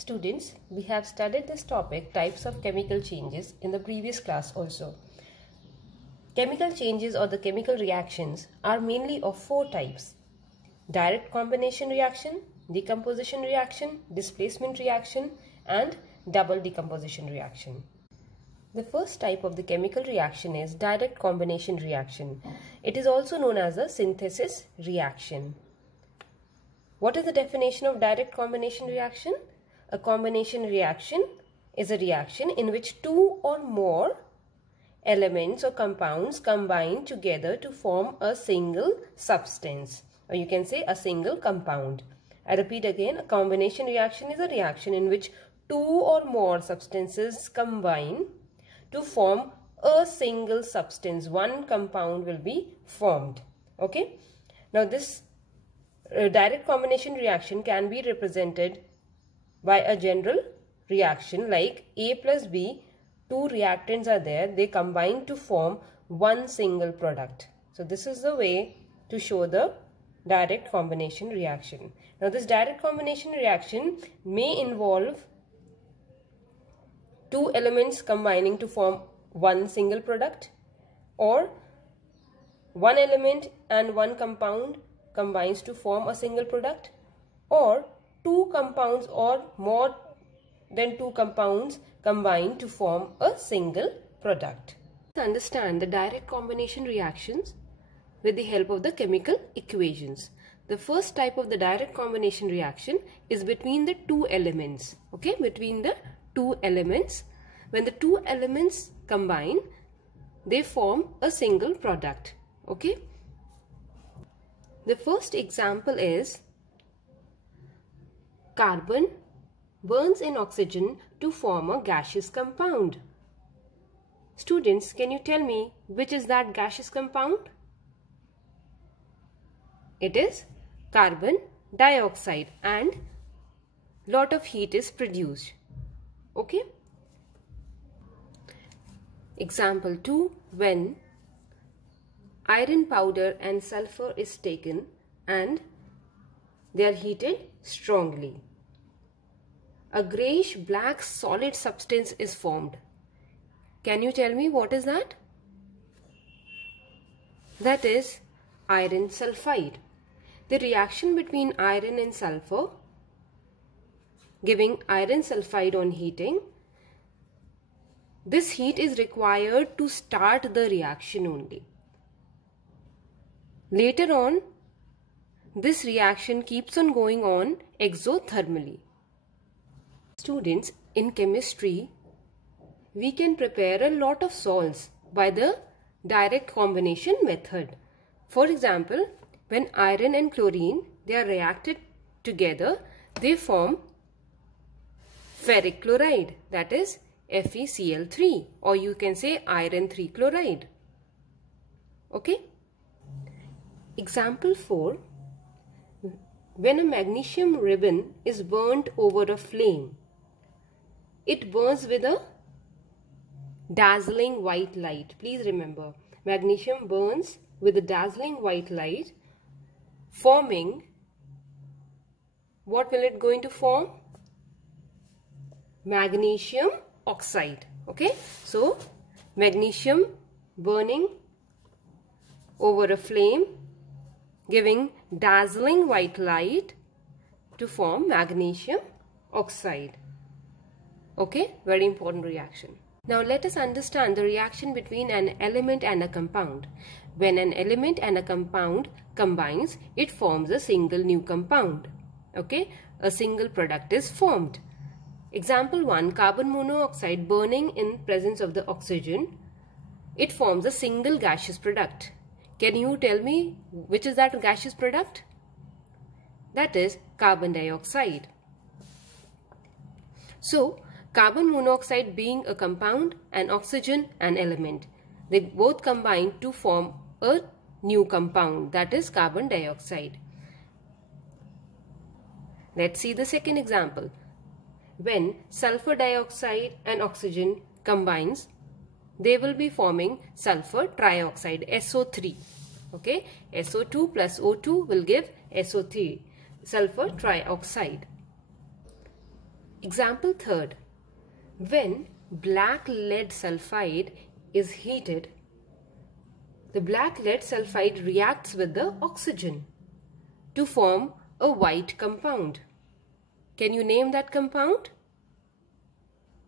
Students, we have studied this topic, types of chemical changes, in the previous class also. Chemical changes or the chemical reactions are mainly of four types: direct combination reaction, decomposition reaction, displacement reaction, and double decomposition reaction. The first type of the chemical reaction is direct combination reaction. It is also known as a synthesis reaction. What is the definition of direct combination reaction? A combination reaction is a reaction in which two or more elements or compounds combine together to form a single substance, or you can say a single compound. I repeat again, a combination reaction is a reaction in which two or more substances combine to form a single substance. One compound will be formed. Okay. Now this direct combination reaction can be represented by a general reaction like A plus B. Two reactants are there, they combine to form one single product. So this is the way to show the direct combination reaction. Now this direct combination reaction may involve two elements combining to form one single product, or one element and one compound combines to form a single product, or two compounds or more than two compounds combine to form a single product. Let's understand the direct combination reactions with the help of the chemical equations. The first type of the direct combination reaction is between the two elements. Okay, between the two elements. When the two elements combine, they form a single product. Okay. The first example is carbon burns in oxygen to form a gaseous compound. Students, can you tell me which is that gaseous compound? It is carbon dioxide, and lot of heat is produced. Okay. Example 2, when iron powder and sulfur is taken and they are heated strongly, a grayish black solid substance is formed. Can you tell me what is that? That is iron sulfide. The reaction between iron and sulfur giving iron sulfide on heating. This heat is required to start the reaction only. Later on, this reaction keeps on going on exothermally. Students, in chemistry, we can prepare a lot of salts by the direct combination method. For example, when iron and chlorine, they are reacted together, they form ferric chloride, that is FeCl3, or you can say iron 3 chloride. Okay. Example 4, when a magnesium ribbon is burnt over a flame, it burns with a dazzling white light. Please remember, magnesium burns with a dazzling white light, forming, what will it going to form? Magnesium oxide. Okay, so magnesium burning over a flame, giving dazzling white light to form magnesium oxide. Okay, very important reaction. Now let us understand the reaction between an element and a compound. When an element and a compound combines, it forms a single new compound. Okay, a single product is formed. Example 1, carbon monoxide burning in presence of the oxygen, it forms a single gaseous product. Can you tell me which is that gaseous product? That is carbon dioxide. So, carbon monoxide being a compound and oxygen an element, they both combine to form a new compound, that is carbon dioxide. Let's see the second example. When sulfur dioxide and oxygen combines, they will be forming sulfur trioxide, SO3. Okay, SO2 plus O2 will give SO3, sulfur trioxide. Example third. When black lead sulfide is heated, the black lead sulfide reacts with the oxygen to form a white compound. Can you name that compound?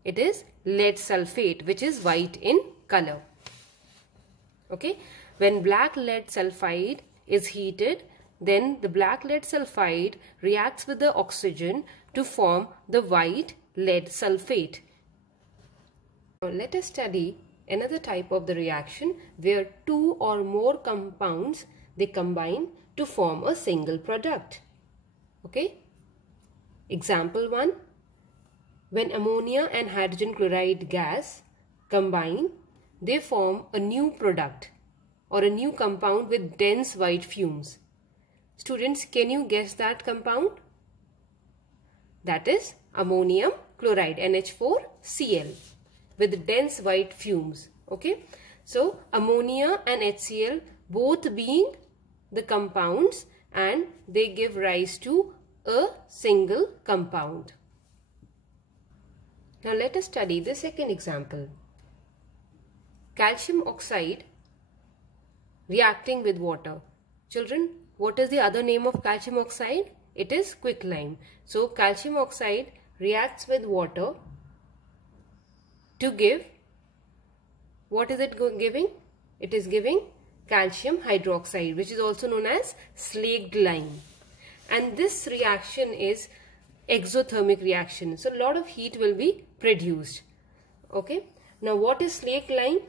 It is lead sulfate, which is white in color. Okay, when black lead sulfide is heated, then the black lead sulfide reacts with the oxygen to form the white lead sulfate. Now let us study another type of the reaction where two or more compounds they combine to form a single product. Okay. Example 1. When ammonia and hydrogen chloride gas combine, they form a new product or a new compound with dense white fumes. Students, can you guess that compound? That is ammonium chloride, NH4Cl, with dense white fumes. Okay, so ammonia and HCl both being the compounds, and they give rise to a single compound. Now let us study the second example. Calcium oxide reacting with water. Children, what is the other name of calcium oxide? It is quicklime. So calcium oxide reacts with water to give, what is it giving? It is giving calcium hydroxide, which is also known as slaked lime. And this reaction is exothermic reaction. So a lot of heat will be produced. Okay. Now what is slaked lime?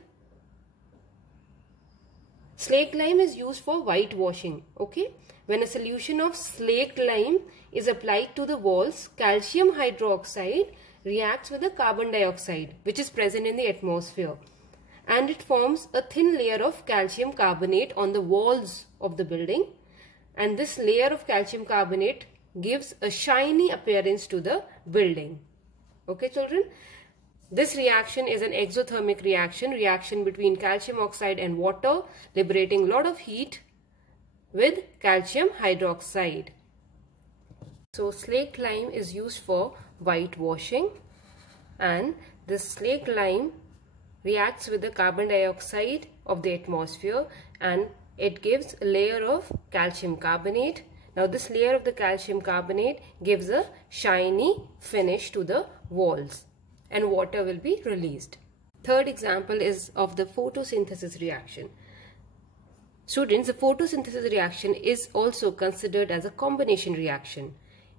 Slaked lime is used for whitewashing. Okay. When a solution of slaked lime is applied to the walls, calcium hydroxide reacts with the carbon dioxide which is present in the atmosphere, and it forms a thin layer of calcium carbonate on the walls of the building, and this layer of calcium carbonate gives a shiny appearance to the building. Okay children, this reaction is an exothermic reaction between calcium oxide and water, liberating a lot of heat with calcium hydroxide. So slaked lime is used for whitewashing, and this slaked lime reacts with the carbon dioxide of the atmosphere, and it gives a layer of calcium carbonate. Now this layer of the calcium carbonate gives a shiny finish to the walls, and water will be released. Third example is of the photosynthesis reaction. Students, the photosynthesis reaction is also considered as a combination reaction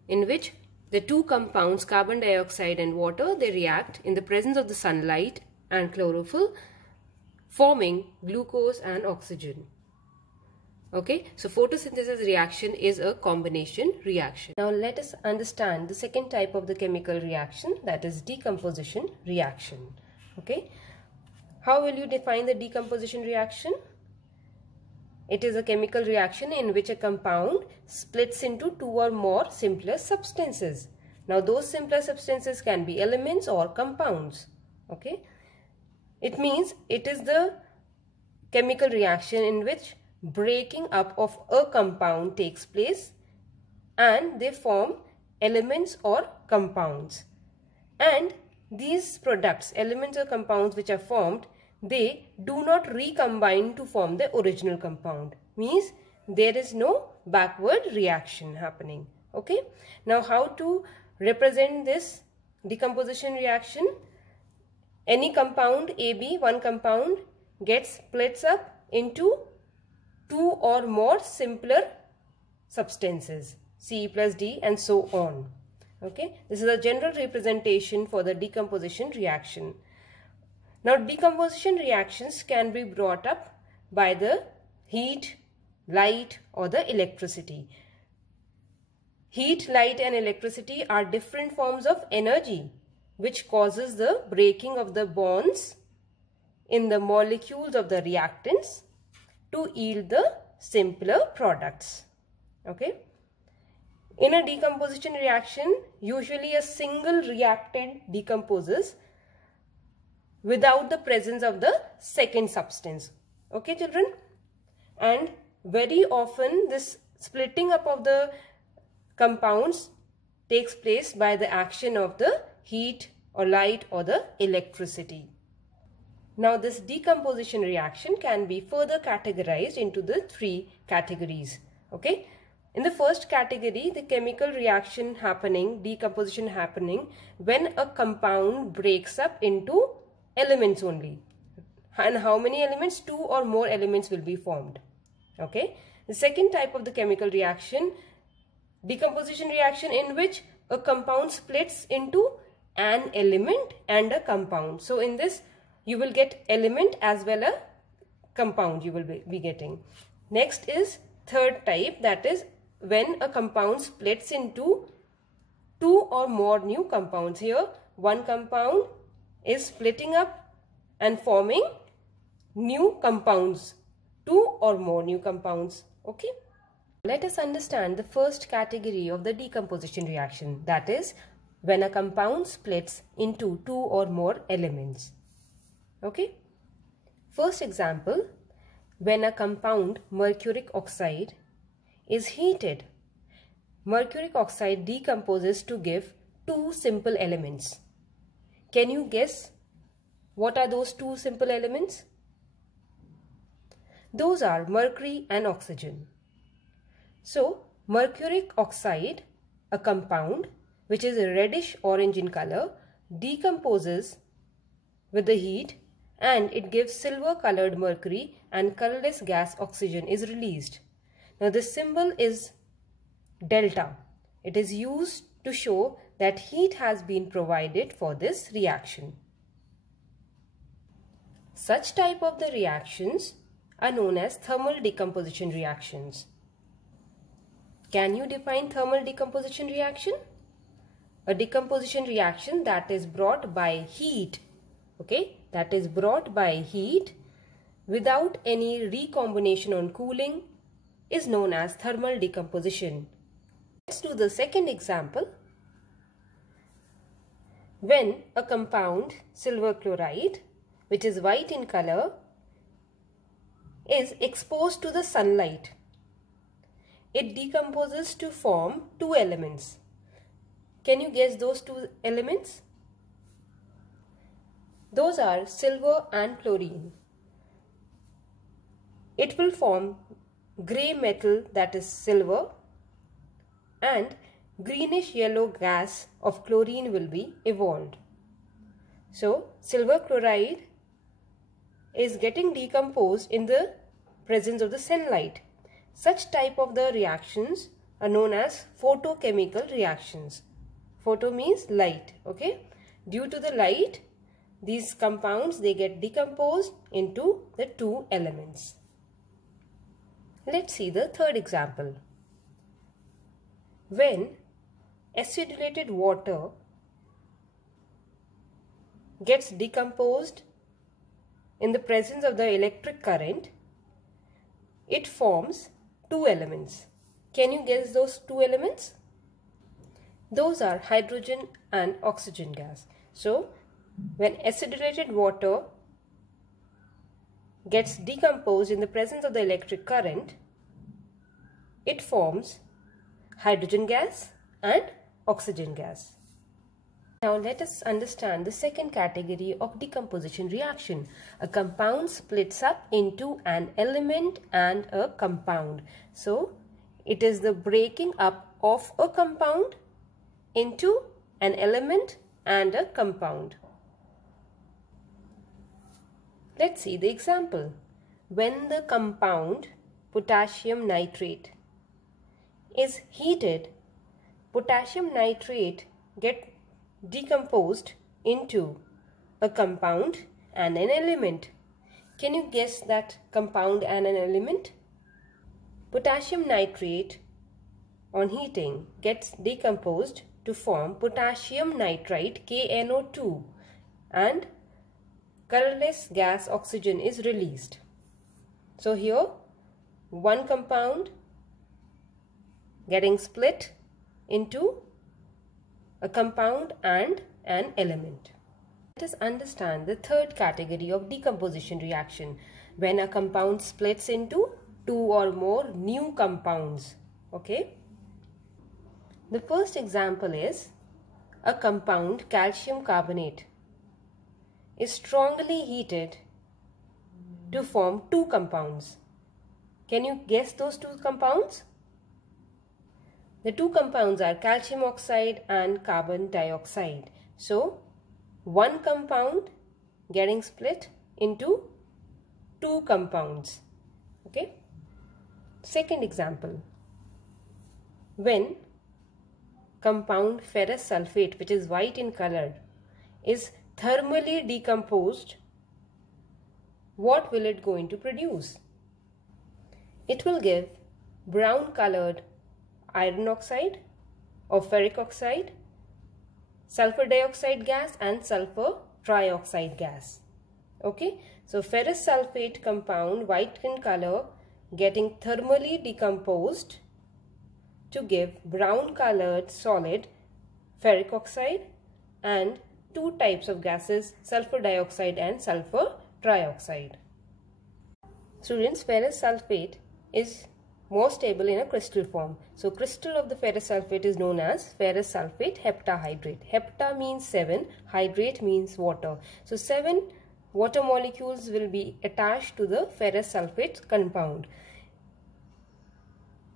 in which the two compounds carbon dioxide and water, they react in the presence of the sunlight and chlorophyll, forming glucose and oxygen. Okay, so photosynthesis reaction is a combination reaction. Now let us understand the second type of the chemical reaction, that is decomposition reaction. Okay, how will you define the decomposition reaction? It is a chemical reaction in which a compound splits into two or more simpler substances. Now those simpler substances can be elements or compounds. Okay, it means it is the chemical reaction in which breaking up of a compound takes place and they form elements or compounds. And these products, elements or compounds which are formed, they do not recombine to form the original compound. Means there is no backward reaction happening. Okay. Now how to represent this decomposition reaction? Any compound AB, one compound, gets splits up into two or more simpler substances, C plus D and so on. Okay, this is a general representation for the decomposition reaction. Now decomposition reactions can be brought up by the heat, light or the electricity. Heat, light and electricity are different forms of energy which causes the breaking of the bonds in the molecules of the reactants to yield the simpler products. Okay. In a decomposition reaction, usually a single reactant decomposes without the presence of the second substance. Okay children, and very often this splitting up of the compounds takes place by the action of the heat or light or the electricity. Now this decomposition reaction can be further categorized into the three categories. Okay. In the first category, the chemical reaction happening, decomposition happening when a compound breaks up into elements only. And how many elements? Two or more elements will be formed. Okay. The second type of the chemical reaction, decomposition reaction, in which a compound splits into an element and a compound. So in this you will get element as well as compound you will be getting. Next is third type, that is when a compound splits into two or more new compounds. Here one compound is splitting up and forming new compounds, two or more new compounds. Okay. Let us understand the first category of the decomposition reaction, that is when a compound splits into two or more elements. Okay. First example, when a compound mercuric oxide is heated, mercuric oxide decomposes to give two simple elements. Can you guess what are those two simple elements? Those are mercury and oxygen. So mercuric oxide, a compound which is reddish orange in color, decomposes with the heat and it gives silver colored mercury and colorless gas oxygen is released. Now this symbol is delta. It is used to show that heat has been provided for this reaction. Such type of the reactions are known as thermal decomposition reactions. Can you define thermal decomposition reaction? A decomposition reaction that is brought by heat. Okay, that is brought by heat without any recombination on cooling is known as thermal decomposition. Let's do the second example. When a compound, silver chloride, which is white in color, is exposed to the sunlight, it decomposes to form two elements. Can you guess those two elements? Those are silver and chlorine. It will form grey metal, that is silver, and greenish yellow gas of chlorine will be evolved. So silver chloride is getting decomposed in the presence of the sunlight. Such type of the reactions are known as photochemical reactions. Photo means light. Okay. Due to the light, these compounds, they get decomposed into the two elements. Let's see the third example. When acidulated water gets decomposed in the presence of the electric current, it forms two elements. Can you guess those two elements? Those are hydrogen and oxygen gas. So when acidulated water gets decomposed in the presence of the electric current, it forms hydrogen gas and oxygen gas. Now let us understand the second category of decomposition reaction. A compound splits up into an element and a compound. So it is the breaking up of a compound into an element and a compound. Let's see the example. When the compound potassium nitrate is heated, potassium nitrate gets decomposed into a compound and an element. Can you guess that compound and an element? Potassium nitrate on heating gets decomposed to form potassium nitrite KNO2 and colorless gas oxygen is released. So here one compound getting split into a compound and an element. Let us understand the third category of decomposition reaction, when a compound splits into two or more new compounds. Okay. The first example is a compound calcium carbonate is strongly heated to form two compounds. Can you guess those two compounds? The two compounds are calcium oxide and carbon dioxide. So, one compound getting split into two compounds. Okay. Second example. When compound ferrous sulfate, which is white in color, is thermally decomposed, what will it going to produce? It will give brown colored iron oxide or ferric oxide, sulfur dioxide gas and sulfur trioxide gas. Okay, so ferrous sulfate compound, white in color, getting thermally decomposed to give brown colored solid ferric oxide and two types of gases, sulfur dioxide and sulfur trioxide. Students, ferrous sulfate is more stable in a crystal form. So crystal of the ferrous sulfate is known as ferrous sulfate heptahydrate. Hepta means 7, hydrate means water. So 7 water molecules will be attached to the ferrous sulfate compound.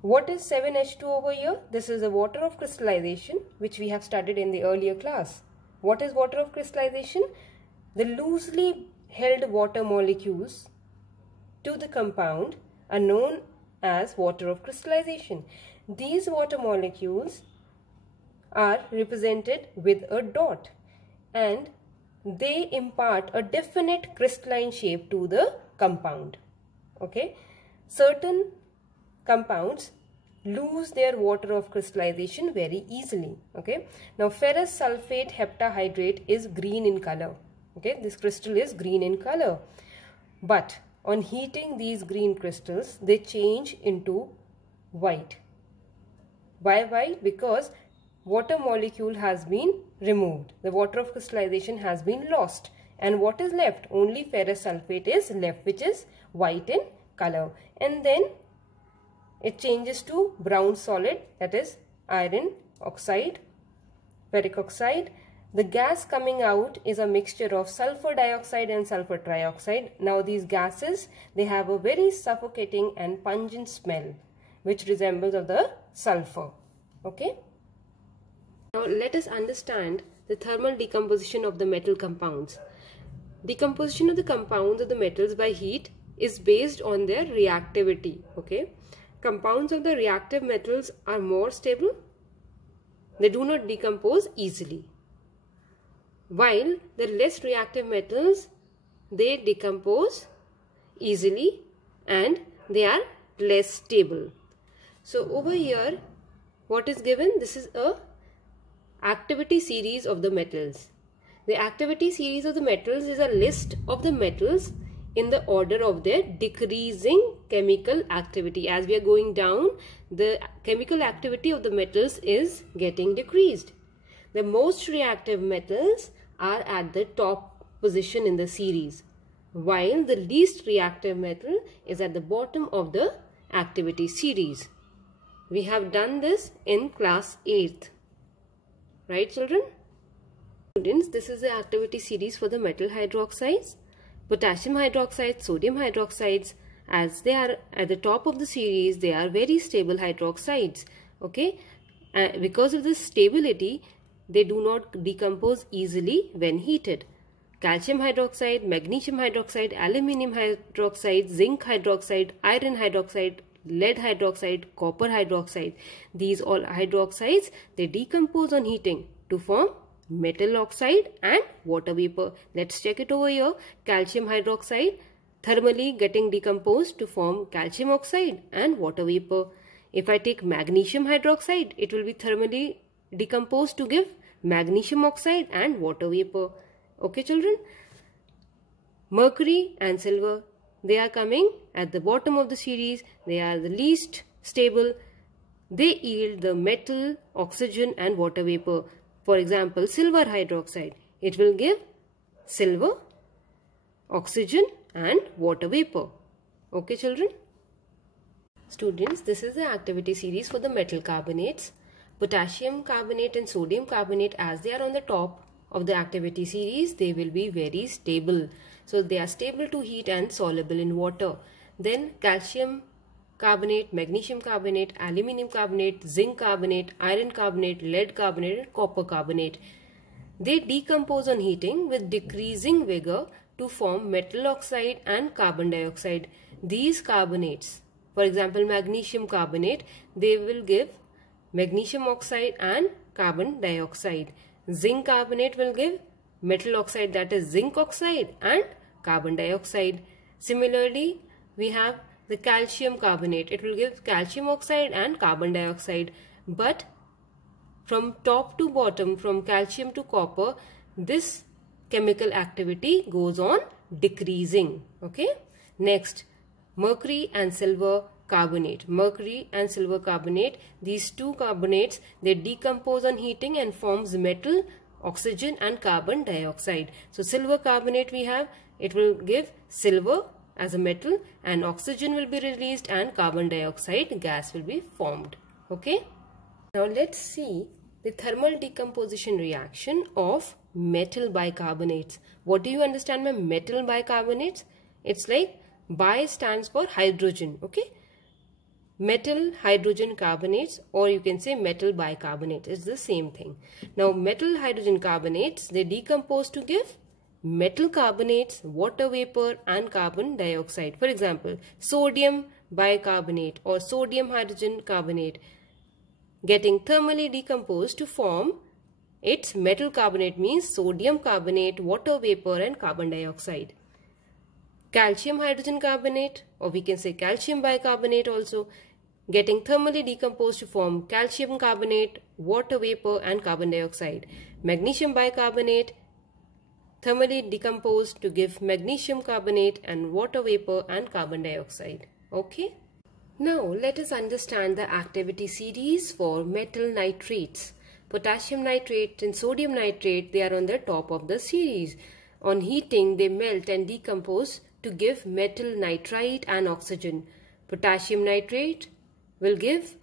What is 7H2 over here? This is the water of crystallization, which we have studied in the earlier class. What is water of crystallization? The loosely held water molecules to the compound are known as water of crystallization. These water molecules are represented with a dot and they impart a definite crystalline shape to the compound. Okay, certain compounds lose their water of crystallization very easily. Okay, now ferrous sulfate heptahydrate is green in color. Okay, this crystal is green in color, but on heating these green crystals, they change into white. Why white? Because water molecule has been removed. The water of crystallization has been lost. And what is left? Only ferrous sulfate is left, which is white in color. And then it changes to brown solid, that is iron oxide, ferric oxide. The gas coming out is a mixture of sulfur dioxide and sulfur trioxide. Now these gases, they have a very suffocating and pungent smell which resembles of the sulfur. Okay. Now let us understand the thermal decomposition of the metal compounds. Decomposition of the compounds of the metals by heat is based on their reactivity. Okay. Compounds of the reactive metals are more stable. They do not decompose easily. While the less reactive metals, they decompose easily and they are less stable. So over here, what is given? This is a activity series of the metals. The activity series of the metals is a list of the metals in the order of their decreasing chemical activity. As we are going down, the chemical activity of the metals is getting decreased. The most reactive metals are at the top position in the series, while the least reactive metal is at the bottom of the activity series. We have done this in class 8th. Right, children? Students, this is the activity series for the metal hydroxides. Potassium hydroxides, sodium hydroxides, as they are at the top of the series, they are very stable hydroxides. Okay, because of this stability, they do not decompose easily when heated. Calcium hydroxide, magnesium hydroxide, aluminium hydroxide, zinc hydroxide, iron hydroxide, lead hydroxide, copper hydroxide. These all hydroxides, they decompose on heating to form metal oxide and water vapor. Let's check it over here. Calcium hydroxide thermally getting decomposed to form calcium oxide and water vapor. If I take magnesium hydroxide, it will be thermally decomposed to give magnesium oxide and water vapor. Okay, children? Mercury and silver, they are coming at the bottom of the series. They are the least stable. They yield the metal, oxygen and water vapor. For example, silver hydroxide, it will give silver, oxygen and water vapor. Okay, children? Students, this is the activity series for the metal carbonates. Potassium carbonate and sodium carbonate, as they are on the top of the activity series, they will be very stable. So they are stable to heat and soluble in water. Then calcium carbonate, magnesium carbonate, aluminum carbonate, zinc carbonate, iron carbonate, lead carbonate and copper carbonate. They decompose on heating with decreasing vigor to form metal oxide and carbon dioxide. These carbonates, for example magnesium carbonate, they will give magnesium oxide and carbon dioxide. Zinc carbonate will give metal oxide, that is zinc oxide and carbon dioxide. Similarly, we have the calcium carbonate. It will give calcium oxide and carbon dioxide. But from top to bottom, from calcium to copper, this chemical activity goes on decreasing. Okay. Next, mercury and silver carbonate. Mercury and silver carbonate, these two carbonates, they decompose on heating and forms metal, oxygen and carbon dioxide. So silver carbonate we have, it will give silver as a metal and oxygen will be released and carbon dioxide gas will be formed. Okay. Now let's see the thermal decomposition reaction of metal bicarbonates. What do you understand by metal bicarbonates? It's like bi stands for hydrogen. Okay. Metal hydrogen carbonates, or you can say metal bicarbonate, is the same thing. Now metal hydrogen carbonates, they decompose to give metal carbonates, water vapor and carbon dioxide. For example, sodium bicarbonate or sodium hydrogen carbonate getting thermally decomposed to form its metal carbonate, means sodium carbonate, water vapor and carbon dioxide. Calcium hydrogen carbonate, or we can say calcium bicarbonate also, getting thermally decomposed to form calcium carbonate, water vapor and carbon dioxide. Magnesium bicarbonate, thermally decomposed to give magnesium carbonate and water vapor and carbon dioxide. Okay. Now let us understand the activity series for metal nitrates. Potassium nitrate and sodium nitrate, they are on the top of the series. On heating, they melt and decompose to give metal nitrite and oxygen. Potassium nitrate will give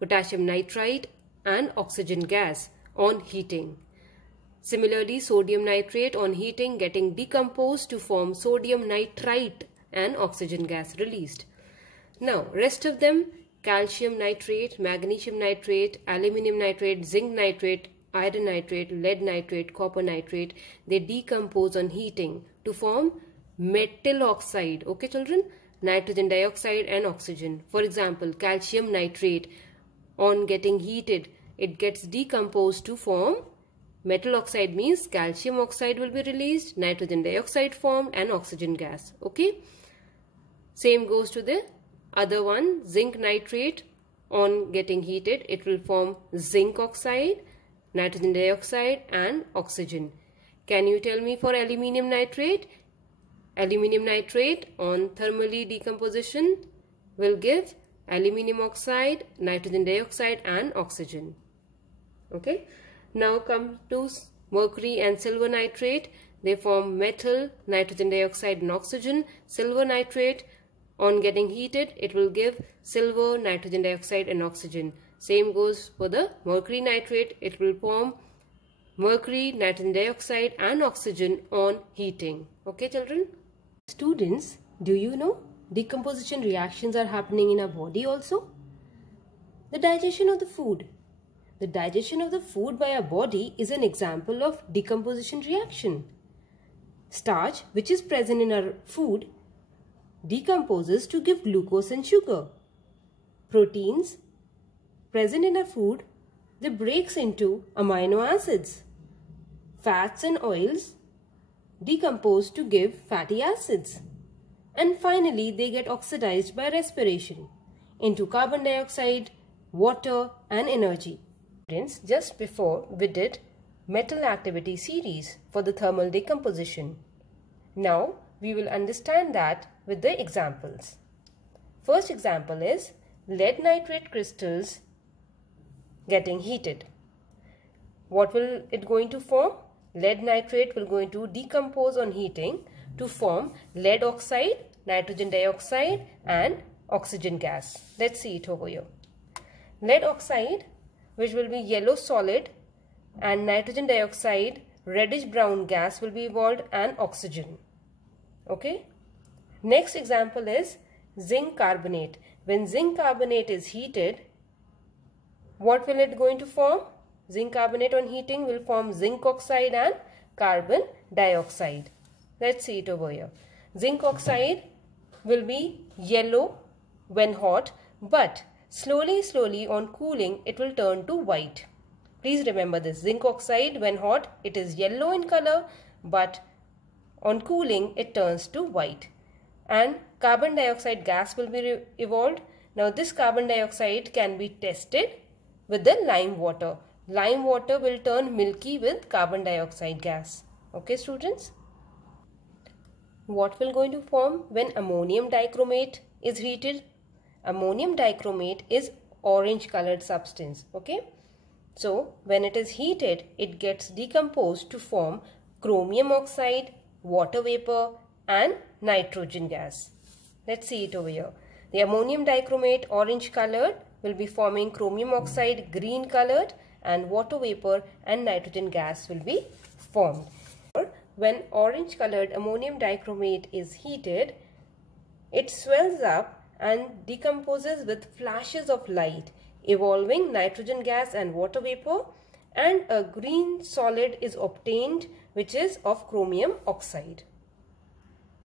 potassium nitrite and oxygen gas on heating. Similarly, sodium nitrate on heating getting decomposed to form sodium nitrite and oxygen gas released. Now, rest of them, calcium nitrate, magnesium nitrate, aluminum nitrate, zinc nitrate, iron nitrate, lead nitrate, copper nitrate, they decompose on heating to form metal oxide. Okay children, nitrogen dioxide and oxygen. For example, calcium nitrate, on getting heated, it gets decomposed to form metal oxide, means calcium oxide will be released, nitrogen dioxide formed and oxygen gas. Okay. Same goes to the other one, zinc nitrate, on getting heated, it will form zinc oxide, nitrogen dioxide and oxygen. Can you tell me for aluminum nitrate? Aluminum nitrate on thermally decomposition will give aluminum oxide, nitrogen dioxide and oxygen. Okay. Now come to mercury and silver nitrate. They form metal, nitrogen dioxide and oxygen. Silver nitrate, on getting heated, it will give silver, nitrogen dioxide and oxygen. Same goes for the mercury nitrate. It will form mercury, nitrogen dioxide and oxygen on heating. Okay children? Students, do you know decomposition reactions are happening in our body also? The digestion of the food. The digestion of the food by our body is an example of decomposition reaction. Starch, which is present in our food, decomposes to give glucose and sugar. Proteins present in our food, they breaks into amino acids. Fats and oils decompose to give fatty acids. And finally, they get oxidized by respiration into carbon dioxide, water and energy. Just before we did metal activity series for the thermal decomposition. Now we will understand that with the examples. First example is lead nitrate crystals getting heated. What will it going to form? Lead nitrate will going to decompose on heating to form lead oxide, nitrogen dioxide and oxygen gas. Let's see it over here. Lead oxide which will be yellow solid, and nitrogen dioxide, reddish brown gas will be evolved, and oxygen. Okay. Next example is zinc carbonate. When zinc carbonate is heated, what will it going to form? Zinc carbonate on heating will form zinc oxide and carbon dioxide. Let's see it over here. Zinc oxide will be yellow when hot, but slowly on cooling it will turn to white. Please remember this. Zinc oxide when hot it is yellow in color, but on cooling it turns to white. And carbon dioxide gas will be evolved. Now this carbon dioxide can be tested with the lime water. Lime water will turn milky with carbon dioxide gas. Okay students? What will going to form when ammonium dichromate is heated? Ammonium dichromate is orange colored substance. Okay? So when it is heated, it gets decomposed to form chromium oxide, water vapor and nitrogen gas. Let's see it over here. The ammonium dichromate orange colored will be forming chromium oxide green colored, and water vapor and nitrogen gas will be formed. When orange colored ammonium dichromate is heated, it swells up and decomposes with flashes of light, evolving nitrogen gas and water vapor, and a green solid is obtained which is of chromium oxide.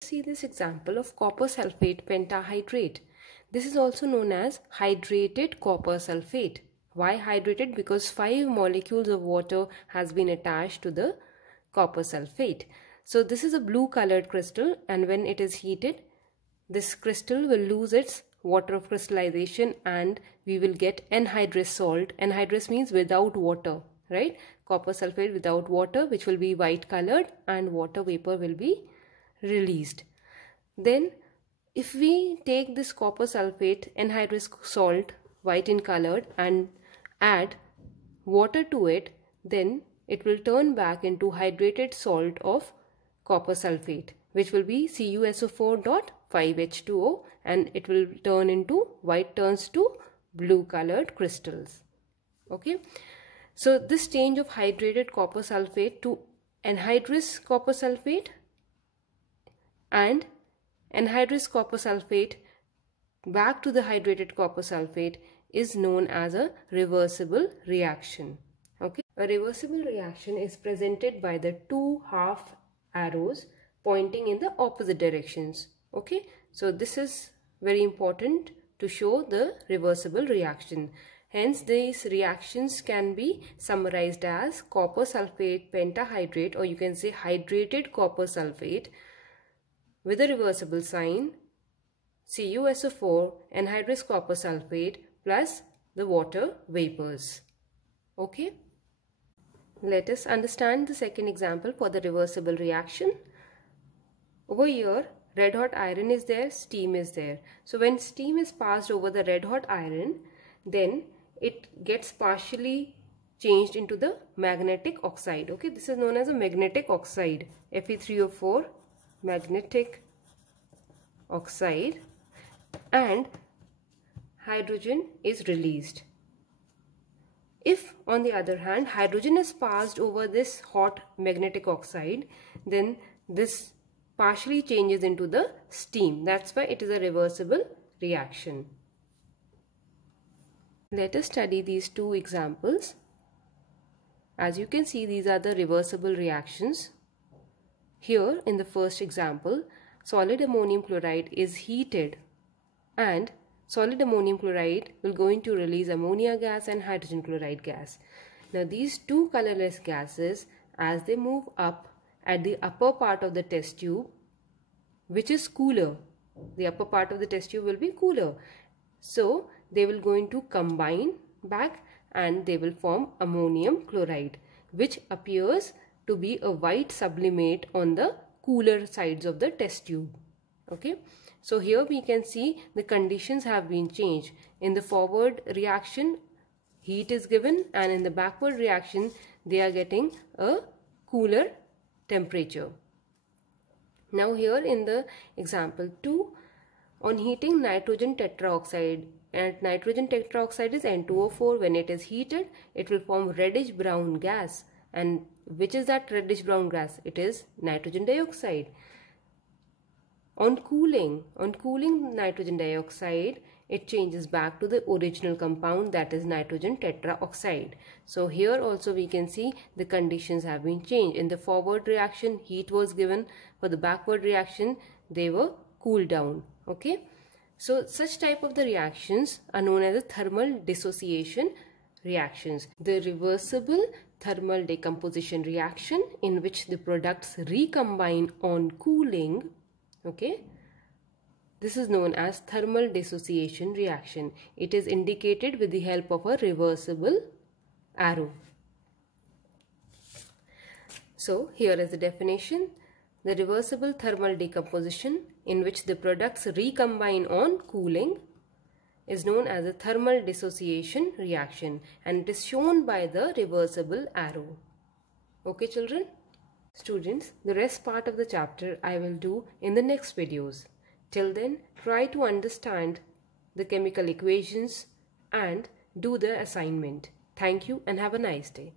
See this example of copper sulfate pentahydrate. This is also known as hydrated copper sulfate. Why hydrated? Because 5 molecules of water has been attached to the copper sulfate. So this is a blue colored crystal, and when it is heated, this crystal will lose its water of crystallization and we will get anhydrous salt. Anhydrous means without water, right? Copper sulfate without water, which will be white colored, and water vapor will be released. Then if we take this copper sulfate anhydrous salt, white in colored, and add water to it, then it will turn back into hydrated salt of copper sulfate, which will be CuSO4.5H2O, and it will turn into white, turns to blue colored crystals. Okay, so this change of hydrated copper sulfate to anhydrous copper sulfate and anhydrous copper sulfate back to the hydrated copper sulfate is known as a reversible reaction. Okay, a reversible reaction is presented by the 2 half arrows pointing in the opposite directions. Okay, so this is very important to show the reversible reaction. Hence these reactions can be summarized as copper sulfate pentahydrate, or you can say hydrated copper sulfate with a reversible sign, CuSO4 anhydrous copper sulfate plus the water vapors. Okay, let us understand the second example for the reversible reaction. Over here, red hot iron is there, steam is there. So when steam is passed over the red hot iron, then it gets partially changed into the magnetic oxide. Okay, this is known as a magnetic oxide, Fe3O4 magnetic oxide, and hydrogen is released. If on the other hand hydrogen is passed over this hot magnetic oxide, then this partially changes into the steam. That's why it is a reversible reaction. Let us study these two examples. As you can see, these are the reversible reactions. Here in the first example, solid ammonium chloride is heated, and solid ammonium chloride will going to release ammonia gas and hydrogen chloride gas. Now these two colorless gases, as they move up at the upper part of the test tube, which is cooler, the upper part of the test tube will be cooler, so they will going to combine back and they will form ammonium chloride, which appears to be a white sublimate on the cooler sides of the test tube. Okay, so here we can see the conditions have been changed. In the forward reaction, heat is given, and in the backward reaction they are getting a cooler temperature. Now here in the example 2, on heating nitrogen tetraoxide and nitrogen tetroxide is N2O4. When it is heated, it will form reddish brown gas. And which is that reddish brown gas? It is nitrogen dioxide. On cooling nitrogen dioxide, it changes back to the original compound, that is nitrogen tetraoxide. So here also we can see the conditions have been changed. In the forward reaction, heat was given. For the backward reaction, they were cooled down. Okay. So such type of the reactions are known as a thermal dissociation reactions. The reversible thermal decomposition reaction, in which the products recombine on cooling. Okay, this is known as thermal dissociation reaction. It is indicated with the help of a reversible arrow. So here is the definition. The reversible thermal decomposition, in which the products recombine on cooling, is known as a thermal dissociation reaction, and it is shown by the reversible arrow. Okay children? Students, the rest part of the chapter I will do in the next videos. Till then, try to understand the chemical equations and do the assignment. Thank you and have a nice day.